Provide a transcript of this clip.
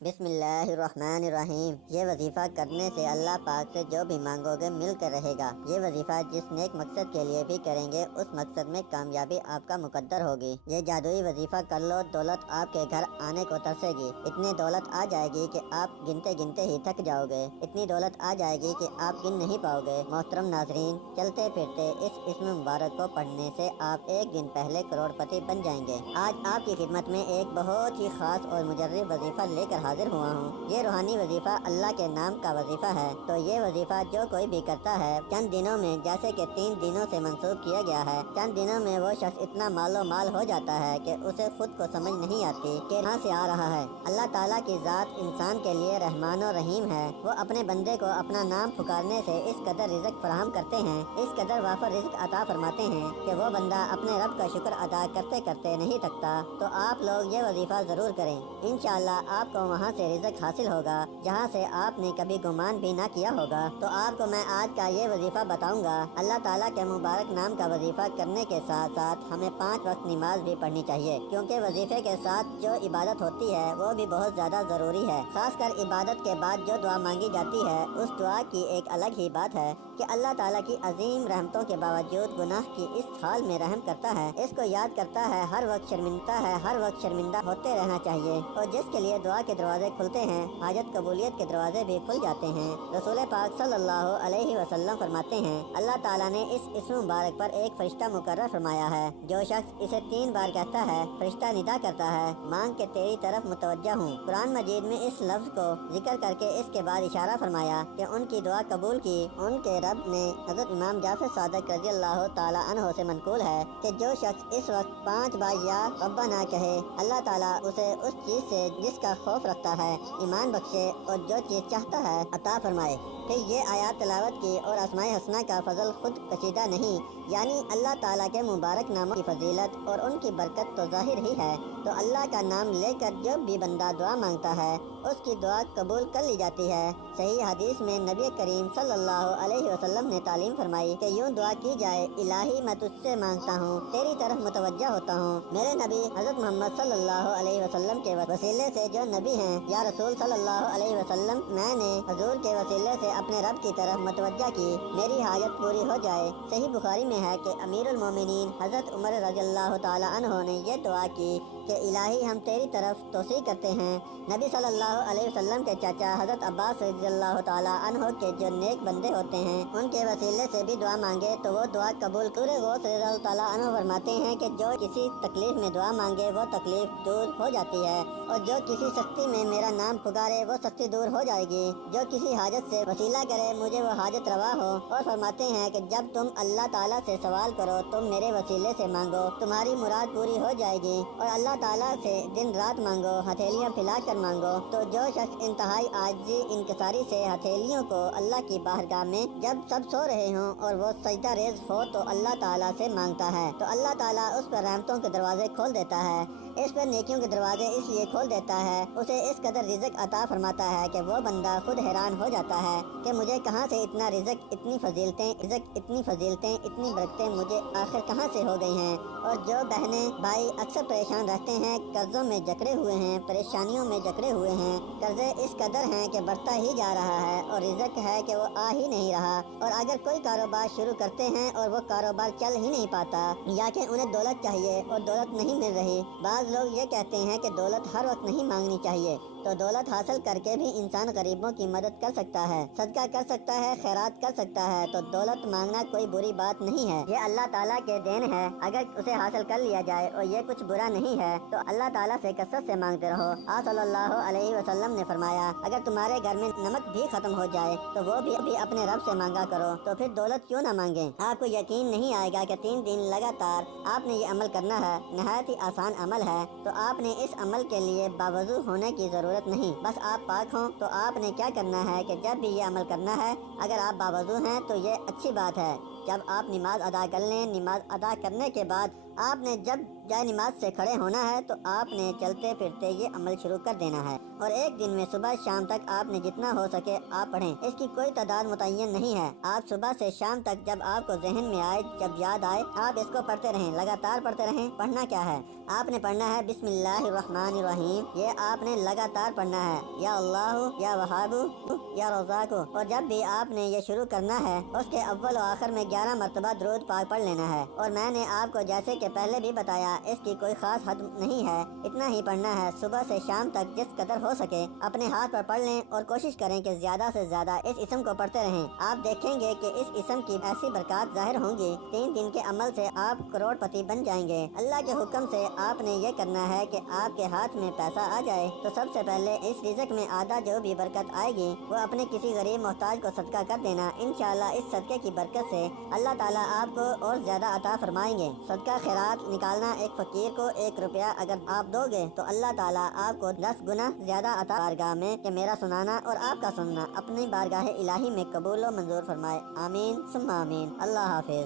بسم اللہ الرحمن الرحیم۔ یہ وظیفہ کرنے سے اللہ پاک سے جو بھی مانگو گے مل کر رہے گا۔ یہ وظیفہ جس نیک مقصد کے لیے بھی کریں گے اس مقصد میں کامیابی آپ کا مقدر ہوگی۔ یہ جادوئی وظیفہ کر لو، دولت آپ کے گھر آنے کو ترسے گی۔ اتنی دولت آ جائے گی کہ آپ گنتے گنتے ہی تھک جاؤ گے۔ اتنی دولت آ جائے گی کہ آپ گن نہیں پاؤ گے۔ محترم ناظرین، چلتے پھرتے اس اسم مبارک کو پڑھنے سے آپ ایک دن پہلے کروڑ پتی بن جائیں گے۔ آج آپ کی خدمت میں ایک بہت ہی خاص اور مجرب وظیفہ لے کر حاضر ہوا ہوں۔ یہ روحانی وظیفہ اللہ کے نام کا وظیفہ ہے، تو یہ وظیفہ جو کوئی بھی کرتا ہے چند دنوں میں، جیسے کہ 3 دنوں سے منسوخ کیا گیا ہے، چند دنوں میں وہ شخص اتنا مال و مال ہو جاتا ہے کہ اسے خود کو سمجھ نہیں آتی کہ کہاں سے آ رہا ہے۔ اللہ تعالیٰ کی ذات انسان کے لیے رحمان و رحیم ہے۔ وہ اپنے بندے کو اپنا نام پکارنے سے اس قدر رزق فراہم کرتے ہیں، اس قدر وافر رزق عطا فرماتے ہیں کہ وہ بندہ اپنے رب کا شکر ادا کرتے کرتے نہیں تھکتا۔ تو آپ لوگ یہ وظیفہ ضرور کریں، انشاءاللہ آپ کو وہاں سے رزق حاصل ہوگا جہاں سے آپ نے کبھی گمان بھی نہ کیا ہوگا۔ تو آپ کو میں آج کا یہ وظیفہ بتاؤں گا۔ اللہ تعالیٰ کے مبارک نام کا وظیفہ کرنے کے ساتھ ساتھ ہمیں 5 وقت نماز بھی پڑھنی چاہیے، کیونکہ وظیفے کے ساتھ جو عبادت ہوتی ہے وہ بھی بہت زیادہ ضروری ہے۔ خاص کر عبادت کے بعد جو دعا مانگی جاتی ہے اس دعا کی ایک الگ ہی بات ہے کہ اللہ تعالیٰ کی عظیم رحمتوں کے باوجود گناہ کی اس حال میں رحم کرتا ہے، اس کو یاد کرتا ہے، ہر وقت شرمندہ ہے، ہر وقت شرمندہ ہوتے رہنا چاہیے۔ اور جس کے لیے دعا کے دروازے کھلتے ہیں، حاجت قبولیت کے دروازے بھی کھل جاتے ہیں۔ رسول پاک صلی اللہ علیہ وسلم فرماتے ہیں، اللہ تعالیٰ نے اس اسم مبارک پر ایک فرشتہ مقرر فرمایا ہے، جو شخص اسے 3 بار کہتا ہے فرشتہ ندا کرتا ہے، مانگ کے تیری طرف متوجہ ہوں۔ قرآن مجید میں اس لفظ کو ذکر کر کے اس کے بعد اشارہ فرمایا کہ ان کی دعا قبول کی۔ ان کے رب نے حضرت امام جعفر صادق رضی اللہ تعالیٰ عنہ سے منقول ہے کہ جو شخص اس وقت 5 بار یا ربنا کہے، اللہ تعالیٰ اسے اس چیز سے جس کا خوف رکھتا ہے ایمان بخشے اور جو چیز چاہتا ہے عطا فرمائے۔ پھر یہ آیات تلاوت کی اور اسماء حسنہ کا فضل خود کشیدہ نہیں، یعنی اللہ تعالیٰ کے مبارک ناموں کی فضیلت اور ان کی برکت تو ظاہر ہی ہے۔ تو اللہ کا نام لے کر جو بھی بندہ دعا مانگتا ہے اس کی دعا قبول کر لی جاتی ہے۔ صحیح حدیث میں نبی کریم صلی اللہ علیہ وسلم نے تعلیم فرمائی کہ یوں دعا کی جائے، الہی میں تجھ سے مانگتا ہوں، تیری طرف متوجہ ہوتا ہوں، میرے نبی حضرت محمد صلی اللہ علیہ وسلم کے وسیلے سے جو نبی ہیں، یا رسول صلی اللہ علیہ وسلم، میں نے حضور کے وسیلے سے اپنے رب کی طرف متوجہ کی، میری حاجت پوری ہو جائے۔ صحیح بخاری میں ہے کہ امیر المومنین حضرت عمر رضی اللہ تعالیٰ عنہ نے یہ دعا کی کہ الہی ہم تیری طرف توسیع کرتے ہیں۔ نبی صلی اللہ علیہ وسلم کے چاچا حضرت عباس رضی اللہ تعالیٰ عنہ کے جو نیک بندے ہوتے ہیں ان کے وسیلے سے بھی دعا مانگے تو وہ دعا قبول کرے۔ غوث رضی اللہ تعالیٰ عنہ فرماتے ہیں کہ جو کسی تکلیف میں دعا مانگے وہ تکلیف دور ہو جاتی ہے، اور جو کسی سختی میں میرا نام پکارے وہ سختی دور ہو جائے گی۔ جو کسی حاجت سے وسیلہ کرے مجھے وہ حاجت روا ہو۔ اور فرماتے ہیں کہ جب تم اللہ تعالیٰ سے سوال کرو تم میرے وسیلے سے مانگو، تمہاری مراد پوری ہو جائے گی۔ اور اللہ تعالیٰ سے دن رات مانگو، ہتھیلیاں پھیلا کر مانگو۔ تو جو شخص انتہائی عاجزی انکساری سے ہتھیلیوں کو اللہ کی بارگاہ میں جب سب سو رہے ہوں اور وہ سجدہ ریز ہو تو اللہ تعالیٰ سے مانگتا ہے تو اللہ تعالیٰ اس پر رحمتوں کے دروازے کھول دیتا ہے، اس پر نیکیوں کے دروازے اس لیے کھول دیتا ہے، اسے اس قدر رزق عطا فرماتا ہے کہ وہ بندہ خود حیران ہو جاتا ہے کہ مجھے کہاں سے اتنا رزق، اتنی فضیلتیں، اتنی برکتیں مجھے آخر کہاں سے ہو گئی ہیں۔ اور جو بہنیں بھائی اکثر پریشان رہتے ہیں، قرضوں میں جکڑے ہوئے ہیں، پریشانیوں میں جکڑے ہوئے ہیں، قرضے اس قدر ہیں کہ بڑھتا ہی جا رہا ہے اور رزق ہے کہ وہ آ ہی نہیں رہا، اور اگر کوئی کاروبار شروع کرتے ہیں اور وہ کاروبار چل ہی نہیں پاتا، یا کہ انہیں دولت چاہیے اور دولت نہیں مل رہی۔ بعض لوگ یہ کہتے ہیں کہ دولت ہر وقت نہیں مانگنی چاہیے، تو دولت حاصل کر کے بھی انسان غریبوں کی مدد کر سکتا ہے، صدقہ کر سکتا ہے، خیرات کر سکتا ہے، تو دولت مانگنا کوئی بری بات نہیں ہے، یہ اللہ تعالیٰ کے دین ہے۔ اگر اسے حاصل کر لیا جائے اور یہ کچھ برا نہیں ہے تو اللہ تعالیٰ سے کثرت سے مانگتے رہو۔ آپ صلی اللہ علیہ وسلم نے فرمایا اگر تمہارے گھر میں نمک بھی ختم ہو جائے تو وہ بھی اپنے رب سے مانگا کرو، تو پھر دولت کیوں نہ مانگیں۔ آپ کو یقین نہیں آئے گا کہ 3 دن لگاتار آپ نے یہ عمل کرنا ہے، نہایت ہی آسان عمل ہے۔ تو آپ نے اس عمل کے لیے باوضو ہونے کی ضرورت نہیں، بس آپ پاک ہوں۔ تو آپ نے کیا کرنا ہے کہ جب بھی یہ عمل کرنا ہے، اگر آپ باوضو ہیں تو یہ اچھی بات ہے، جب آپ نماز ادا کر لیں، نماز ادا کرنے کے بعد آپ نے جب جائے نماز سے کھڑے ہونا ہے تو آپ نے چلتے پھرتے یہ عمل شروع کر دینا ہے، اور ایک دن میں صبح شام تک آپ نے جتنا ہو سکے آپ پڑھیں۔ اس کی کوئی تعداد متعین نہیں ہے، آپ صبح سے شام تک جب آپ کو ذہن میں آئے، جب یاد آئے، آپ اس کو پڑھتے رہیں، لگاتار پڑھتے رہیں۔ پڑھنا کیا ہے؟ آپ نے پڑھنا ہے بسم اللہ الرحمن الرحیم، یہ آپ نے لگاتار پڑھنا ہے، یا اللہ یا وہاب یا رزاق۔ اور جب بھی آپ نے یہ شروع کرنا ہے اس کے اول و آخر میں 11 مرتبہ درود پاک پڑھ لینا ہے۔ اور میں نے آپ کو جیسے کہ پہلے بھی بتایا، اس کی کوئی خاص حد نہیں ہے، اتنا ہی پڑھنا ہے۔ صبح سے شام تک جس قدر ہو سکے اپنے ہاتھ پر پڑھ لیں، اور کوشش کریں کہ زیادہ سے زیادہ اس اسم کو پڑھتے رہیں۔ آپ دیکھیں گے کہ اس اسم کی ایسی برکات ظاہر ہوں گی، 3 دن کے عمل سے آپ کروڑ پتی بن جائیں گے۔ اللہ کے حکم سے آپ نے یہ کرنا ہے کہ آپ کے ہاتھ میں پیسہ آ جائے تو سب سے پہلے اس رزق میں آدھا جو بھی برکت آئے گی وہ اپنے کسی غریب محتاج کو صدقہ کر دینا۔ انشاءاللہ اس صدقے کی برکت سے اللہ تعالیٰ آپ کو اور زیادہ عطا فرمائیں گے۔ صدقہ خیرات نکالنا، ایک فقیر کو 1 روپیہ اگر آپ دو گے تو اللہ تعالیٰ آپ کو 10 گنا زیادہ عطا بارگاہ میں کہ میرا سنانا اور آپ کا سننا اپنی بارگاہ الہی میں قبول و منظور فرمائے۔ آمین ثم آمین۔ اللہ حافظ۔